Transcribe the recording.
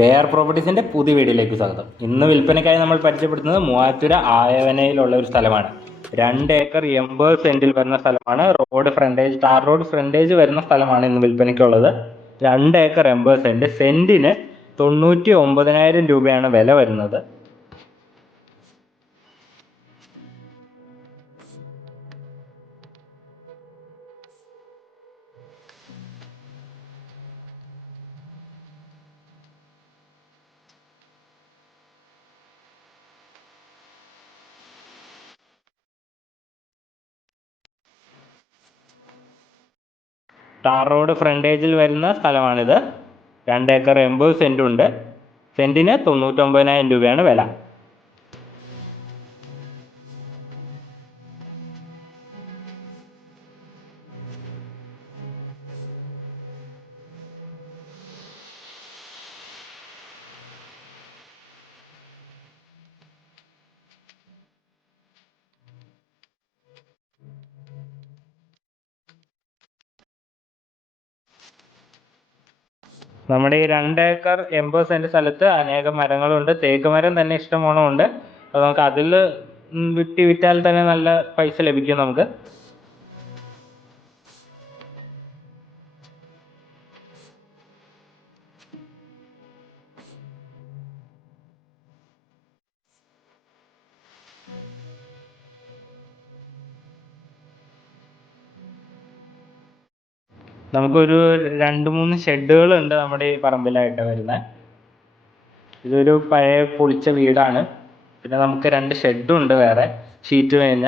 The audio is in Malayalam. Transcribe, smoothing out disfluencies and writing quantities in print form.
KR പ്രോപ്പർട്ടീസിൻ്റെ പുതിയ വീഡിയോയിലേക്ക് സ്വാഗതം. ഇന്ന് വിൽപ്പനയ്ക്കായി നമ്മൾ പരിചയപ്പെടുത്തുന്നത് മൂവാറ്റുപുഴ ആയവനയിലുള്ള ഒരു സ്ഥലമാണ്. 2 ഏക്കർ 80 സെന്റിൽ വരുന്ന സ്ഥലമാണ്. Road frontage, tar road frontage വരുന്ന സ്ഥലമാണ് ഇന്ന് വിൽപ്പനയ്ക്കുള്ളത്. 2 ഏക്കർ 80 സെന്റ്, സെന്റിന് 99,000 രൂപയാണ് വില വരുന്നത്. ടാർ റോഡ് ഫ്രണ്ടേജിൽ വരുന്ന സ്ഥലമാണിത്. 2 ഏക്കർ 80 സെന്റ് ഉണ്ട്. സെന്റിന് 99,000 രൂപയാണ് വില. നമ്മുടെ ഈ 2 ഏക്കർ 80 സെന്റ് സ്ഥലത്ത് അനേകം മരങ്ങളുണ്ട്. തേക്ക് മരം തന്നെ ഇഷ്ടംപോലെ ഉണ്ട്. അപ്പോൾ നമുക്ക് അതിൽ വിറ്റാൽ തന്നെ നല്ല പൈസ ലഭിക്കും നമുക്ക്. നമുക്കൊരു 2-3 ഷെഡുകളുണ്ട് നമ്മുടെ ഈ പറമ്പിലായിട്ട് വരുന്നത്. ഇതൊരു പഴയ പൊളിച്ച വീടാണ്. പിന്നെ നമുക്ക് 2 ഷെഡുണ്ട് വേറെ, ഷീറ്റ് മേഞ്ഞ.